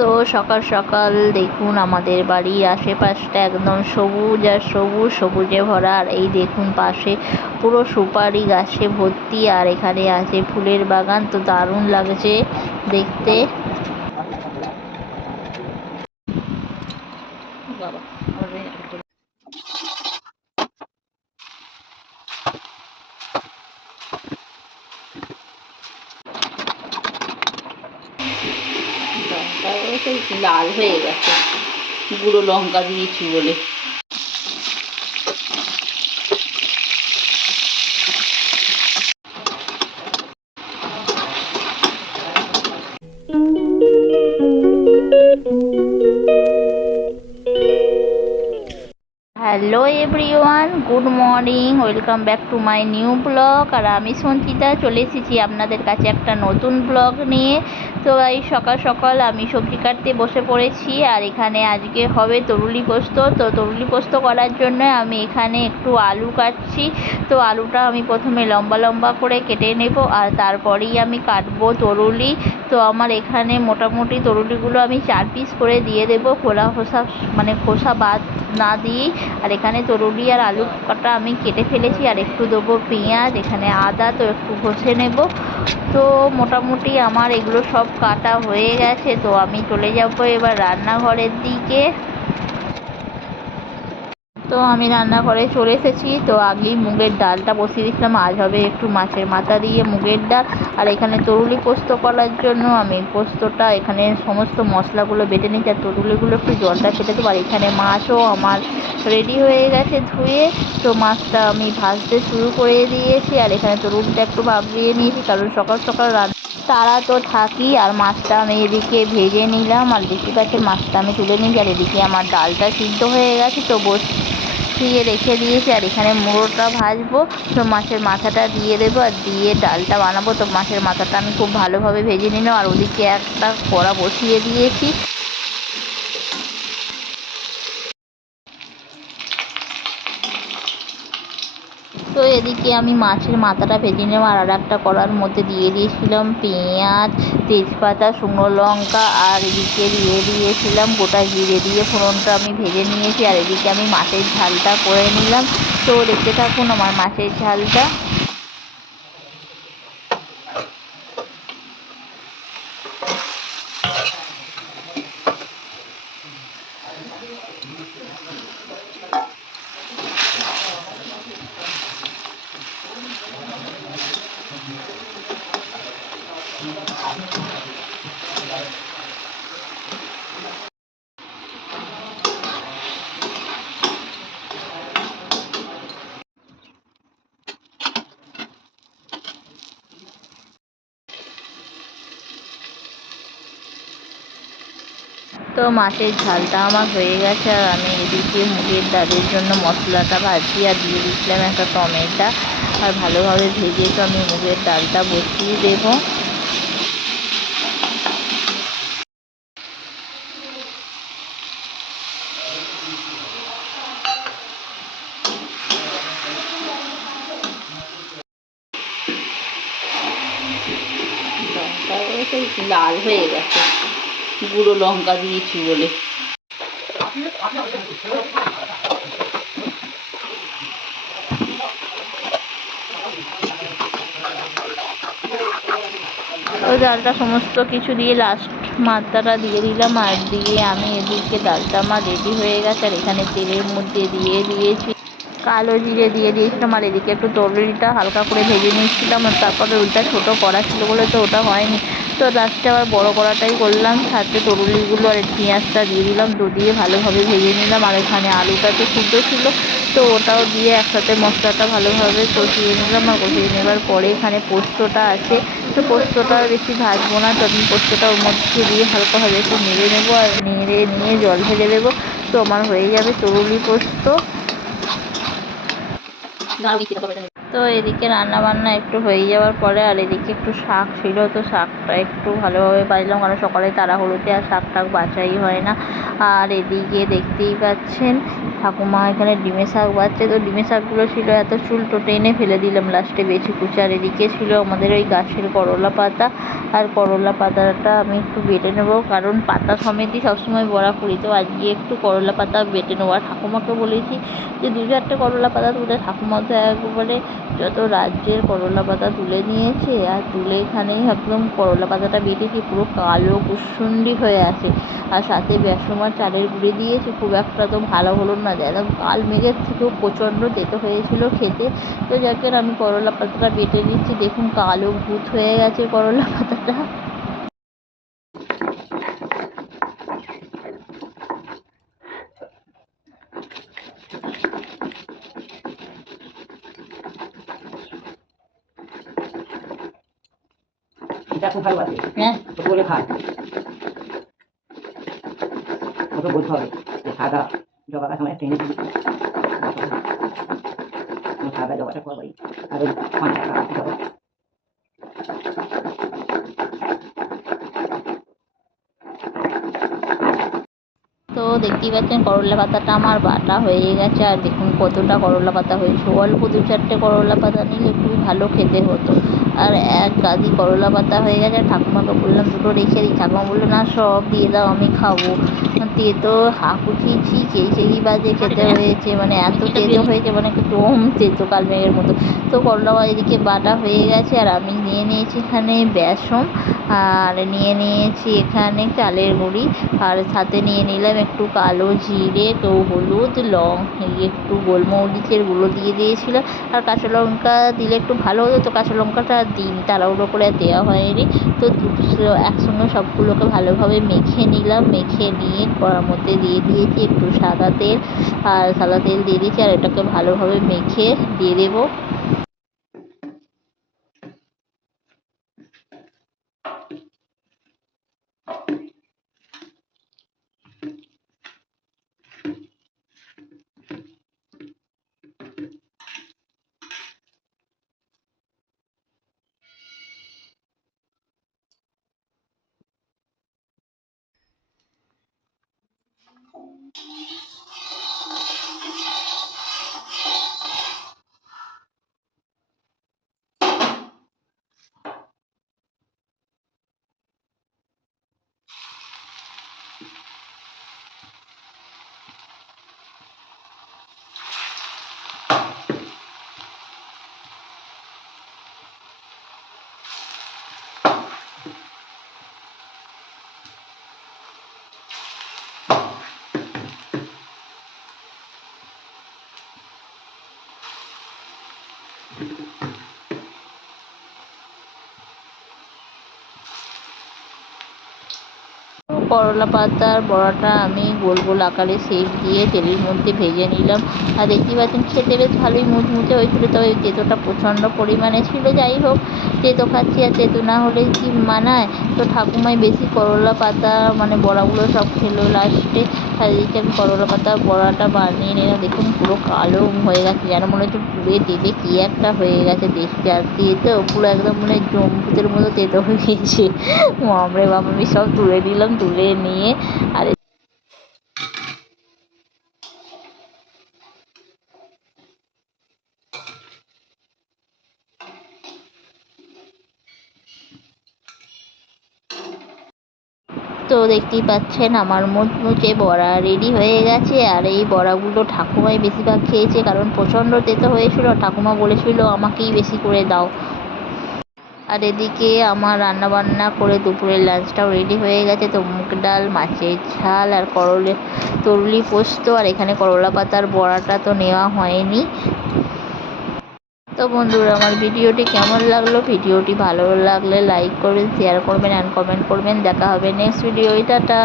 তো সকাল সকাল দেখুন আমাদের বাড়ির আশেপাশটা একদম সবুজ আর সবুজ, সবুজে ভরা। আর এই দেখুন পাশে পুরো সুপারি গাছে ভর্তি, আর এখানে আছে ফুলের বাগান। তো দারুণ লাগছে দেখতে। বাবা লাল হয়ে গেছে, গুঁড়ো লঙ্কা দিয়েছি বলে। Hello everyone, good morning, welcome back to my new blog. আর আমি সঞ্চিতা চলে এসেছি আপনাদের কাছে একটা নতুন ব্লগ নিয়ে। তো এই সকাল সকাল আমি সবজি কাটতে বসে পড়েছি, আর এখানে আজকে হবে তরুলি পোস্ত। তো তরুলি পোস্ত করার জন্য আমি এখানে একটু আলু কাটছি। তো আলুটা আমি প্রথমে লম্বা লম্বা করে কেটে নেব, আর তারপরেই আমি কাটবো তরুলি। তো আমার এখানে মোটামুটি তরুলিগুলো আমি 4 পিস করে দিয়ে দেবো, খোসা বাদ না দিয়েই। আর এখানে তরুলি আর আলু কাটা আমি কেটে ফেলেছি, আর একটু দেবো পেঁয়াজ, এখানে আদা, তো একটু ঘষে নেব। তো মোটামুটি আমার এগুলো সব কাটা হয়ে গেছে। তো আমি চলে যাবো এবার রান্নাঘরের দিকে। তো আমি রান্নাঘরে চলে এসেছি। তো আগেই মুগের ডালটা বসিয়ে দিয়েছিলাম, আজ হবে একটু মাছের মাথা দিয়ে মুগের ডাল। আর এখানে তরুলি পোস্ত করার জন্য আমি পোস্তটা এখানে সমস্ত মশলাগুলো বেটে নিচ্ছি, আর তরুলিগুলো একটু জলটা ফেলে দেবো। আর এখানে মাছও আমার রেডি হয়ে গেছে ধুয়ে। তো মাছটা আমি ভাজতে শুরু করে দিয়েছি, আর এখানে তরুলিটা একটু ভাপিয়ে নিয়েছি, কারণ সকাল সকাল তারা তো থাকি। আর মাছটা আমি এদিকে ভেজে নিলাম, আর দেখতে পাচ্ছেন মাছটা আমি তুলে নিয়েছি। আর এদিকে আমার ডালটা সিদ্ধ হয়ে গেছে, তো বসিয়ে রেখে দিয়েছি। আর এখানে মুড়োটা ভাজবো, তো মাছের মাথাটা দিয়ে দেবো আর দিয়ে ডালটা বানাবো। তো মাছের মাথাটা আমি খুব ভালোভাবে ভেজে নিলাম, আর ওদিকে একটা কড়া বসিয়ে দিয়েছি। তো এদিকে আমি মাছের মাথাটা ভেজে নেব, আর একটা কড়ার মধ্যে দিয়ে দিয়েছিলাম পেঁয়াজ, তেজপাতা, শুকনো লঙ্কা, আর এদিকে দিয়ে দিয়েছিলাম গোটা জিরে দিয়ে ফোড়নটা আমি ভেজে নিয়েছি। আর এদিকে আমি মাছের ঝালটা করে নিলাম। তো দেখতে থাকুন আমার মাছের ঝালটা। তো মাছের ঝালটা আমার হয়ে গেছে, আর আমি এদিকে মুগের ডালের জন্য মশলাটা ভাজি, আর দিয়ে দিয়েছিলাম একটা টমেটো, আর ভালোভাবে ভেজে তো আমি মুগের ডালটা বসিয়ে দেবো। লাল হয়ে গেছে, গুঁড়ো লঙ্কা দিয়েছি বলে। ওই ডালটা সমস্ত কিছু দিয়ে লাস্ট মাত্রাটা দিয়ে দিলাম, আর দিয়ে আমি এদিকে ডালটা আমার রেডি হয়ে গেছে। আর এখানে তেলের মধ্যে দিয়ে দিয়েছি কালো জিরে, দিয়ে দিয়েছিলাম। আর এদিকে একটু তরকারিটা হালকা করে ভেজে নিয়েছিলাম, আর তারপরে ওইটা ছোটো কড়া ছিল বলে তো ওটা হয়নি। তো লাস্টে আবার বড় কড়াটাই করলাম, সাথে তরুলিগুলো আর পেঁয়াজটা দিয়ে দিলাম, দিয়ে ভালোভাবে ভেজে নিলাম। আর এখানে আলুটা তো সিদ্ধ ছিল, তো ওটাও দিয়ে একসাথে মশলাটা ভালোভাবে কষিয়ে নিলাম। আর কষিয়ে নেবার পরে এখানে পোস্তটা আছে, তো পোস্তটা বেশি ভাজবো না, তো আমি পোস্তটা ওর মধ্যে দিয়ে হালকাভাবে একটু নেড়ে নেবো, আর নেড়ে নিয়ে জল ঢেলে দেবো। তো আমার হয়ে যাবে তরুলি পোস্ত। তো এদিকে রান্না বান্না একটু হয়ে যাওয়ার পরে, আর এদিকে একটু শাক ছিল, তো শাকটা একটু ভালোভাবে বাজলাম, কারণ সকালে তাড়াহুড়োতে আর শাক টাক বাছাই হয় না। আর এদিকে দেখতেই পাচ্ছেন ঠাকুমা এখানে ডিমের শাক বাচ্ছে। তো ডিমের শাকগুলো ছিল এত চুলটো, টেনে ফেলে দিলাম লাস্টে বেছে কুচি। আর এদিকে ছিল আমাদের ওই গাছের করলা পাতা, আর করলা পাতাটা আমি একটু বেটে নেবো, কারণ পাতা সমেতই সবসময় বড়া করি। তো আজকে একটু করলা পাতা বেটে নেবো। আর ঠাকুমাকে বলেছি যে 2-4টে করলা পাতা তুলে। ঠাকুমা তো একবারে যত রাজ্যের করলা পাতা তুলে নিয়েছে, আর তুলে এখানেই একদম করলা পাতাটা বেটেছি, পুরো কালো কুসুন্ডি হয়ে আছে। আর সাথে বেসম আর চালের গুঁড়ি দিয়েছি, খুব একটা তো ভালো হলো না, একদম কাল মেঘের থেকেও প্রচণ্ড তেতো হয়েছিল খেতে। তো যাকে আমি করলা পাতাটা বেটে নিচ্ছি, দেখুন কালো ভূত হয়ে গেছে করলা পাতাটা। এটা খুব ভালোবাসে। হ্যাঁ, কত বলে খায়, কত বলতে হবে যে সাদা জবাটা সময় টেনে দিবি, সাদা জবাটা খাওয়াই। আর ওই 5 টাকা জবা তো দেখতেই পাচ্ছেন করলা পাতাটা আমার বাটা হয়ে গেছে। আর দেখুন কতটা করলা পাতা হয়েছে, অল্প 2-4টে করলা পাতা নিলে খুবই ভালো খেতে হতো। আর এক গাদি করলা পাতা হয়ে গেছে। আর ঠাকুমাকে বললাম দুটো রেখে দিই, ঠাকুমা বললো না সব দিয়ে দাও আমি খাবো। তেতো হাঁকুচিছি চেই বাজে খেতে হয়েছে, মানে এত তেতো হয়েছে, মানে একদম তেতো কালমেঘের মতো। তো করলা এদিকে বাটা হয়ে গেছে। আর আমি নিয়ে নিয়েছি এখানে বেসন, আর নিয়ে নিয়েছি এখানে চালের গুঁড়ি, আর সাথে নিয়ে নিলাম একটু কালো জিরে, তো হলুদ, একটু গোলমরিচের গুঁড়ো দিয়ে দিয়েছিলাম। আর কাঁচা লঙ্কা দিলে একটু ভালো হতো, তো কাঁচা লঙ্কাটা দিন তাড়াহুড়ো করে দেওয়া হয়নি। তো একসঙ্গে সবগুলোকে ভালোভাবে মেখে নিলাম, মেখে নিয়ে কড়ার মধ্যে দিয়ে দিয়েছি একটু সাদা তেল, আর সাদা তেল দিয়ে দিয়েছি। আর এটাকে ভালোভাবে মেখে দিয়ে দেবো। করলা পাতার বড়াটা আমি গোল গোল আকারে শেপ দিয়ে তেলের মধ্যে ভেজে নিলাম। আর দেখতেই পাচ্ছেন খেতে বেশ ভালোই মুচমুচে হয়েছিল, তবে তেঁতোটা প্রচণ্ড পরিমাণে ছিল। যাই হোক, তেঁতো খাচ্ছি আর তেঁতো না হলে কি মানায়। তো ঠাকুমাই বেশি করলা পাতা মানে বড়াগুলো সব খেলো লাস্টে। আর এদিকে আমি করলা পাতার বড়াটা বানিয়ে নিলাম। দেখুন পুরো কালো হয়ে গেছে, যেন মনে হচ্ছে পুড়ে তেতে কী একটা হয়ে গেছে দেখতে। আর তেতো পুরো একদম মানে জম্বুতের মতো তেতো হয়ে গেছে। বাপরে বাপ, আমি সব তুলে নিলাম, তুলে নিয়ে আর তো দেখতেই পাচ্ছেন আমার মুচমুচে বড়া রেডি হয়ে গেছে। আর এই বড়াগুলো ঠাকুমাই বেশিরভাগ খেয়েছে, কারণ প্রচণ্ড তেতো হয়েছিল। ঠাকুমা বলেছিল আমাকেই বেশি করে দাও। আর এদিকে আমার রান্নাবান্না করে দুপুরের লাঞ্চটাও রেডি হয়ে গেছে। তো মুগ ডাল, মাছের ঝাল, আর তরুলি পোস্ত। আর এখানে করলা পাতার বড়াটা তো নেওয়া হয়নি। তো বন্ধুরা, আমার ভিডিওটি কেমন লাগলো? ভিডিওটি ভালো লাগলে লাইক করবেন, শেয়ার করবেন, অ্যান্ড কমেন্ট করবেন। দেখা হবে নেক্সট ভিডিও। টাটা।